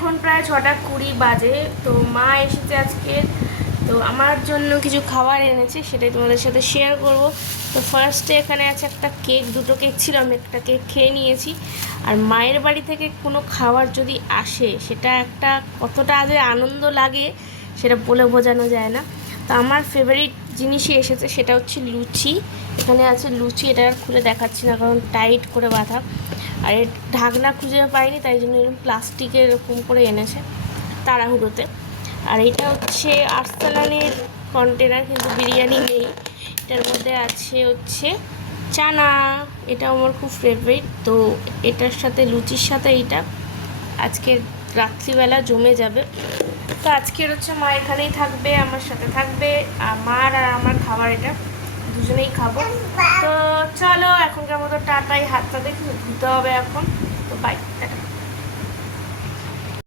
এখন প্রায় 6:20 বাজে। তো মা এসেছে আজকে, তো আমার জন্য কিছু খাবার এনেছে, সেটাই তোমাদের সাথে শেয়ার করব। তো ফার্স্টে এখানে আছে একটা কেক, দুটো কেক ছিল, আমি একটা কেক খেয়ে নিয়েছি। আর মায়ের বাড়ি থেকে কোনো খাবার যদি আসে সেটা একটা কতটা আগে আনন্দ লাগে সেটা বলে বোঝানো যায় না। তো আমার ফেভারিট জিনিসই এসেছে, সেটা হচ্ছে লুচি। এখানে আছে লুচি, এটা আর খুলে দেখাচ্ছি না কারণ টাইট করে বাঁধা, আর এর ঢাকনা খুঁজে পাইনি, তাই জন্য এরকম প্লাস্টিকের এরকম করে এনেছে তাড়াহুড়োতে। আর এটা হচ্ছে আর্সালানের কন্টেনার, কিন্তু বিরিয়ানি নেই। এটার মধ্যে আছে হচ্ছে চানা, এটা আমার খুব ফেভারিট। তো এটার সাথে লুচির সাথে এইটা আজকে রাত্রিবেলা জমে যাবে। তো আজকের হচ্ছে মা এখানেই থাকবে, আমার সাথে থাকবে, আমার আর আমার খাবার এটা দুজনেই খাবো। তো চলো এখনকার মতো টাটাই, হাতটা দেখি ধুতে হবে এখন। তো বাই।